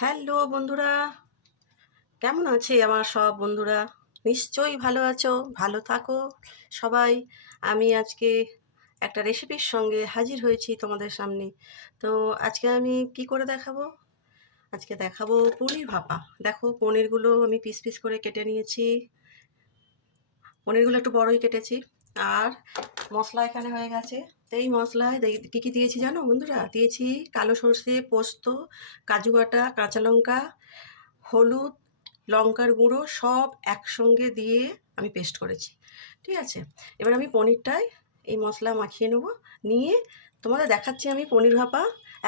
Hello বন্ধুরা, কেমন আছে আমার সব বন্ধুরা? নিশ্চয়ই ভালো আছো, ভালো থাকো সবাই। আমি আজকে একটা রেসিপির সঙ্গে হাজির হয়েছি তোমাদের সামনে। তো আজকে আমি কি করে দেখাবো? আজকে দেখাবো পনির ভাপা। দেখো পনিরগুলো আমি পিস পিস করে কেটে নিয়েছি। পনিরগুলো একটু বড়ই কেটেছি। আর মশলা এখানে হয়ে গেছে। তো এই মশলায় কী কী দিয়েছি জানো বন্ধুরা? দিয়েছি কালো সর্ষে, পোস্ত, কাজু বাটা, কাঁচা লঙ্কা, হলুদ, লঙ্কার গুঁড়ো সব একসঙ্গে দিয়ে আমি পেস্ট করেছি। ঠিক আছে, এবার আমি পনিরটায় এই মশলা মাখিয়ে নেব। নিয়ে তোমাদের দেখাচ্ছি আমি পনির ভাপা,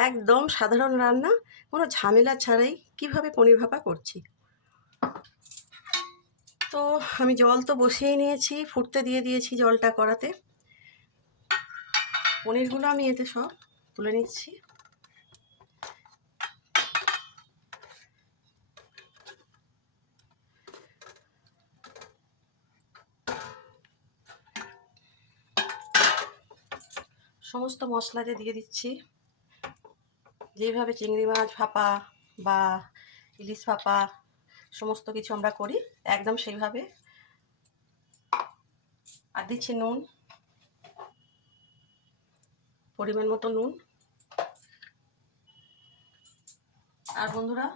একদম সাধারণ রান্না, কোনো ঝামেলা ছাড়াই কিভাবে পনির ভাপা করছি। তো আমি জল তো বসিয়ে নিয়েছি, ফুটতে দিয়ে দিয়েছি জলটা কড়াতে। পনিরগুলো আমি এতে সব তুলে নিচ্ছি। সমস্ত মশলাতে দিয়ে দিচ্ছি। যেভাবে চিংড়ি মাছ ভাপা বা ইলিশ ভাপা সমস্ত কিছু আমরা করি, একদম সেইভাবে। আর দিচ্ছি নুন, পরিমাণ মতো নুন। আর বন্ধুরা,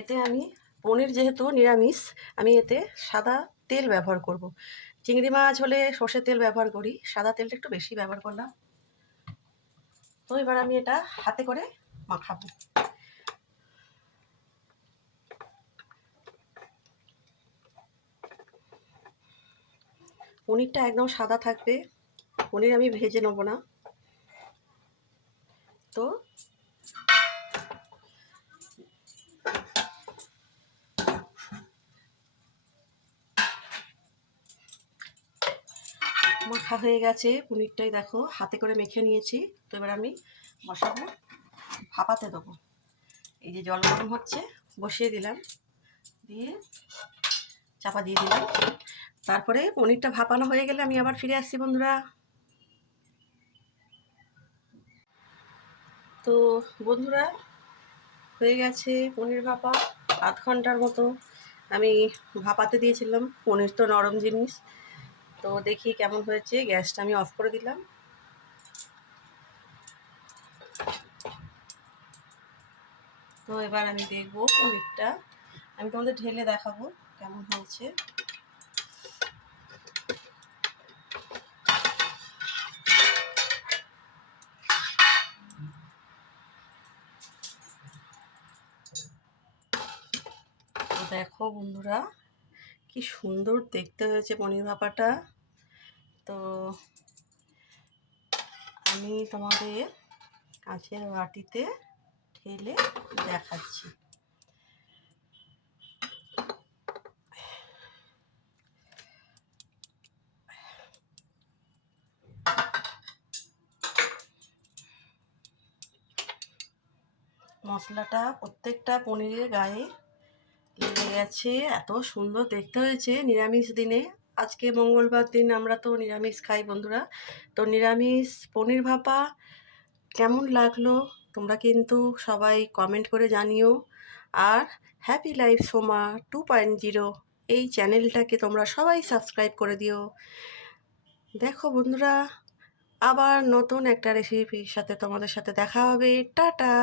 এতে আমি পনির যেহেতু নিরামিষ, আমি এতে সাদা তেল ব্যবহার করব। চিংড়ি মাছ হলে সর্ষের তেল ব্যবহার করি, সাদা তেলটা একটু বেশি ব্যবহার করলাম। তো এবার আমি এটা হাতে করে মাখাবো। পনিরটা একদম সাদা থাকবে, পনির আমি ভেজে নেব না। তো মাখা হয়ে গেছে পনিরটাই, দেখো হাতে করে মেখে নিয়েছি। তো এবার আমি বসাবো, ভাপাতে দেবো। এই যে জল গরম হচ্ছে, বসিয়ে দিলাম, দিয়ে চাপা দিয়ে দিলাম। তারপরে পনিরটা ভাপানো হয়ে গেলে আমি আবার ফিরে আসছি বন্ধুরা। তো বন্ধুরা, হয়ে গেছে পনির ভাপা। আধ ঘন্টার মতো আমি ভাপাতে দিয়েছিলাম, পনির তো নরম জিনিস। তো দেখি কেমন হয়েছে। গ্যাসটা আমি অফ করে দিলাম। তো এবার আমি দেখবো পনিরটা, আমি তোমাদের ঢেলে দেখাবো কেমন হয়েছে। তো দেখো বন্ধুরা, কি সুন্দর দেখতে হয়েছে পনির ভাপাটা। তো আমি তোমাদের কাঁচের বাটিতে ঢেলে দেখাচ্ছি। মশলাটা প্রত্যেকটা পনিরের গায়ে লেগে গেছে, এত সুন্দর দেখতে হয়েছে নিরামিষ দিনে। আজকে মঙ্গলবার দিন, আমরা তো নিরামিষ খাই বন্ধুরা। তো নিরামিষ পনির ভাপা কেমন লাগলো তোমরা কিন্তু সবাই কমেন্ট করে জানিও। আর হ্যাপি লাইফ সোমা 2.0 এই চ্যানেলটাকে তোমরা সবাই সাবস্ক্রাইব করে দিও। দেখো বন্ধুরা, আবার নতুন একটা রেসিপির সাথে তোমাদের সাথে দেখা হবে। টাটা।